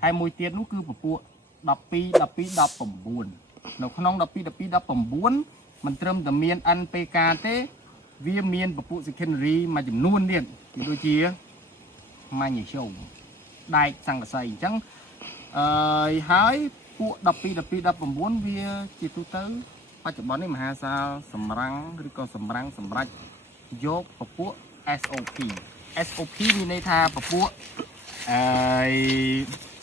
hai mùi tiết nó cứ bộ đập pi đập bẩm buồn nó không đập pi đập bẩm buồn mình trâm tầm miên ăn pk thế vía miên bộ secondary mà chấm nuôn điện thì đôi chia mà nhảy sầu đại sang là xây chẳng hái bộ đập pi đập bẩm buồn vía chỉ tu tới ba chục bón này mà ha sao sầm răng rồi còn sầm răng dốt bộ SOP มีន័យថាពពួក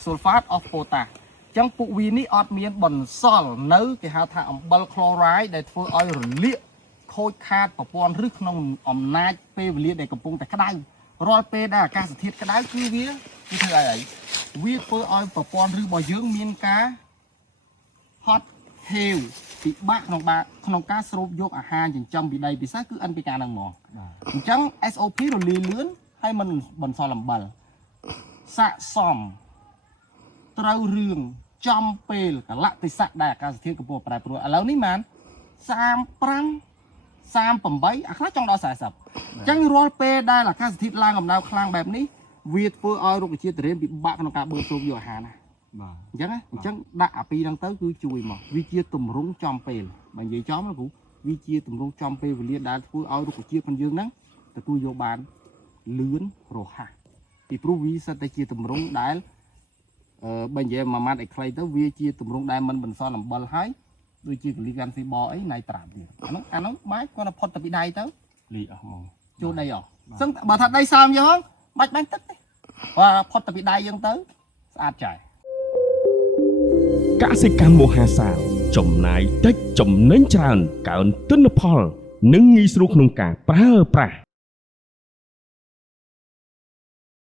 sulfate of potash ចឹងពួកវានេះអត់មានបន្សល់នៅគេហៅថាអំបិល chloride ដែលធ្វើឲ្យរលាកខូចខាតប្រព័ន្ធឫសក្នុងអំណាចពេលវេលាដែលកំពុងតែក្តៅរាល់ពេលដែលអាកាសធាតុក្តៅគឺវាធ្វើអីវាធ្វើឲ្យប្រព័ន្ធឫសរបស់យើងមានការហត់ហេវពិបាកក្នុងការស្រូបយកអាហារចិញ្ចឹមពីដីពិសេសគឺ NPK ហ្នឹងហ្មងអញ្ចឹង SOP រលាយលឿនហើយមិនបន្សល់អំបិលស័កសមត្រូវរឿងចំពេលកលៈទេសៈដែលអាកាសធាតុកំពុងប្រែប្រួលឥឡូវនេះបាន35 38អាខ្លះចង់ដល់40អញ្ចឹងរាល់ពេលដែលអាកាសធាតុឡើងកម្ដៅខ្លាំងបែបនេះវាធ្វើឲ្យរុក្ខជាតិទុរេនពិបាកក្នុងការបឺតស្រូបយកអាហារណាបាទអញ្ចឹងដាក់អាពីរហ្នឹងទៅគឺជួយមកវាជាទម្រង់ចំពេលបើនិយាយចំណាគ្រូវាជាទម្រង់ចំពេលវេលាដែលធ្វើឲ្យរុក្ខជាតិរបស់យើងហ្នឹងទទួលយកបានលឿនរហ័សពីព្រោះវាសិតតែជាទម្រង់ដែលបើនិយាយមួយម៉ាត់ឲ្យខ្លីទៅវាជាទម្រង់ដែលមិនបន្សល់អំបិលហើយដូចជាកលីកានស៊ីបអីណៃត្រាបវាអាហ្នឹងបាច់គាត់ផុតទៅពីដៃទៅលីអស់ហ្មងចូលដីអស់អញ្ចឹងបើថាដីសើមយើងបាច់បាញ់ទឹកទេបើផុតទៅពីដៃយើងទៅស្អាតចាស់កសិកម្មមហាសាលចំណាយតិចចំណេញច្រើនកើនទិន្នផលនិងងាយស្រួលក្នុងការប្រើប្រាស់